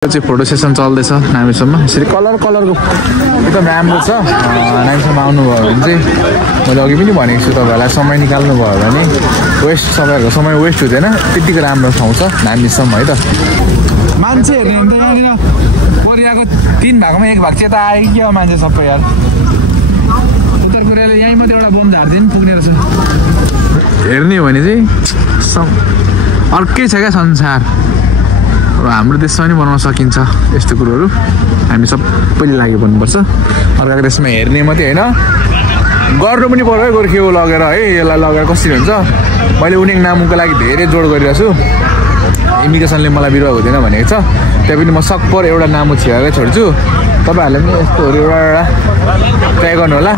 चाहिँ photo session चल्दैछ नामीसम्म यसरी कलरको एकदम राम्रो छ। नामीसम्म आउनुभयो भने चाहिँ मैले अघि पनि भनेको छु तपाईँहरूलाई समय निकाल्नु भयो भने तपाईँहरूको समय वेस्ट हुँदैन, त्यतिको राम्रो ठाउँ छ नामीसम्म है त। मान्छे हेर्ने भने त यहाँनिर कोरियाको 3 भागमा 1 भाग चाहिँ त आयो क्या मान्छे सबै यार। उत्तर कोरियाले यहीँ मात्रै एउटा बम झारिदिनु पुग्ने रहेछ। हेर्ने हो भने चाहिँ अर्कै छ क्या संसार। अब हाम्रो देशमा पनि बनाउन सकिन्छ यस्तो कुरोहरू, हामी सबैले लागि पर्नुपर्छ। अर्काको देशमा हेर्ने मात्रै होइन, गर्नु पनि पर्यो है। गोर्खे लगेर है, यसलाई लगेर कसरी हुन्छ। मैले उनीङ नामुको लागि धेरै जोड गरिरहेको छु। इमिग्रेसनले मलाई बिरुवा हुँदैन भनेको छ, त्यहाँ पनि म सकपर एउटा नामु छिराएरै छोड्छु। तपाईँहरूले पनि यस्तोहरू एउटा ट्राई गर्नु होला।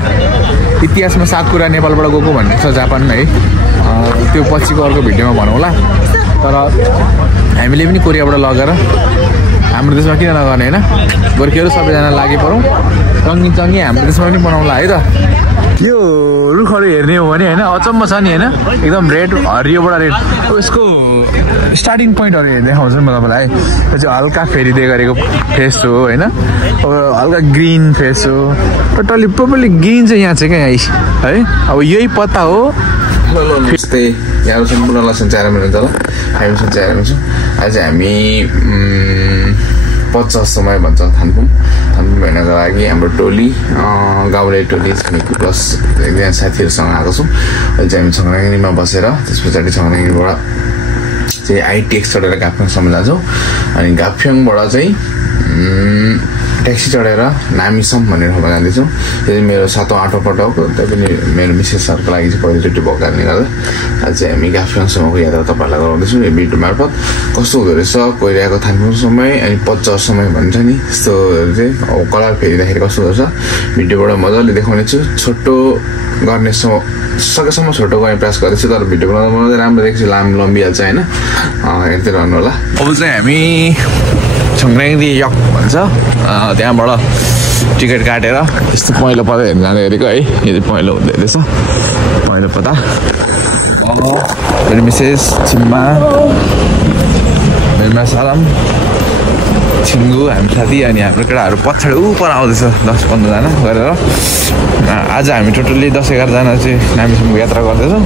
इतिहासमा साकुरा नेपालबाट गएको भन्ने छ जापान है, त्यो पछिको अर्को भिडियोमा भनौँ होला। तर हामीले पनि कोरियाबाट लगेर हाम्रो देशमा किन नगर्ने होइन। गोर्खेहरू सबैजना लागि परौँ, चङ्गी हाम्रो देशमा पनि बनाउँला है त। यो रुखहरू हेर्ने हो भने होइन अचम्म छ नि होइन, एकदम रेड हरियोबाट रेड। यसको स्टार्टिङ पोइन्टहरू देखाउँछु म तपाईँलाई। यो चाहिँ हल्का फेरिँदै गरेको फेस हो होइन, हल्का ग्रिन फेस हो। टोटली प्रोपरली ग्रिन चाहिँ यहाँ छ क्या है। अब यही पत्ता हो। त्यस्तै यहाँ सम्पूर्णलाई सञ्चार हुन्छ ल, हामी सञ्चारमा छौँ। आज हामी 50 समय भन्छ थाम्पुम हेर्नको लागि हाम्रो टोली गाउँले टोली छिमेकी प्लस एकजना साथीहरूसँग आएको छौँ। अहिले चाहिँ हामी छङ्ग्राङमा बसेर त्यस पछाडि छङ्ग्राङबाट चाहिँ आइटिएक्स चढेर गाफियोङसम्म जान्छौँ। अनि गाफियोङबाट चाहिँ ट्याक्सी चढेर नामीसम्म भन्ने ठाउँमा जाँदैछौँ। त्यो चाहिँ मेरो 7औं 8औं पटक हो। त्यही पनि मेरो मिसेसहरूको लागि चाहिँ पहिलोचोटि भएको कारणले गर्दा आज चाहिँ हामी गाफियोङसम्मको यात्रा तपाईँहरूलाई गराउँदैछौँ यो भिडियो मार्फत। कस्तो हुँदो रहेछ कोरियाको थाम्पुम समय अनि 50 समय भन्छ नि, यस्तोहरू चाहिँ अब कलर फेरिँदाखेरि कस्तो हुँदो रहेछ भिडियोबाट मजाले देखाउने छु। छोटो गर्ने सकेसम्म छोटो गर्ने प्रयास गर्दैछु, तर भिडियो बनाउँदा राम्रो देख्छु, लम्बिहाल्छ होइन, हेर्दै रहनु होला। अब चाहिँ हामी छङ्ग्राङदी यक भन्छ त्यहाँबाट टिकट काटेर यस्तो पहेँलो पता हेर्नु जाँदै गरेको है। यो चाहिँ पहेँलो हुँदै रहेछ, पहेँलो पता। मेरो मिसेस छिम्मा, मेरो सालाम छिङ्गु हामी साथी अनि हाम्रो केटाहरू पछाडि उपर आउँदैछ 10-15 जना गरेर। आज हामी टोटल्ली 10-11 जना चाहिँ नामीसम्मको यात्रा गर्दैछौँ।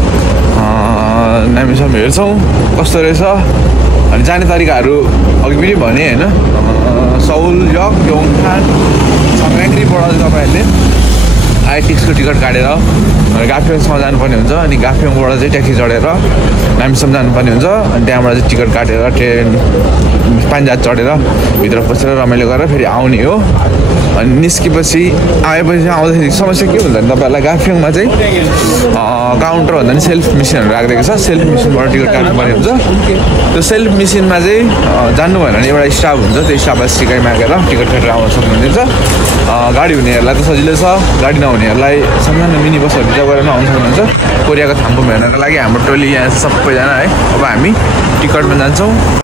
नामीसम्म हेर्छौँ कस्तो रहेछ। अनि जाने तरिकाहरू अघि पनि भने होइन, सौल यक योङथान छङ्ग्राङबाट चाहिँ तपाईँहरूले आइटिक्सको टिकट काटेर गाफियोङसम्म जानुपर्ने हुन्छ। अनि गाफियोङबाट चाहिँ ट्याक्सी चढेर नामीसम्म जानुपर्ने हुन्छ। अनि त्यहाँबाट चाहिँ टिकट काटेर ट्रेन पानीजात चढेर भित्र पसेर रमाइलो गरेर फेरि आउने हो। अनि निस्केपछि आउँदाखेरि समस्या के हुन्छ भने तपाईँहरूलाई गाफियोङमा चाहिँ काउन्टर भन्दा पनि सेल्फ मेसिनहरू राखिदिएको छ। सेल्फ मेसिनबाट टिकट काट्नुपर्ने हुन्छ। त्यो सेल्फ मेसिनमा चाहिँ जान्नु भएन भने एउटा स्टाफ हुन्छ, त्यो स्टाफलाई सिकाइ मागेर टिकट काटेर आउन सक्नुहुन्छ। गाडी हुनेहरूलाई त सजिलो छ, गाडी नहुनेहरूलाई सामान्य मिनी बसहरू रिजर्भ गरेर आउन सक्नुहुन्छ। कोरियाको थाम्पुम हेर्नको लागि हाम्रो टोली यहाँ सबैजना है। अब हामी टिकटमा जान्छौँ।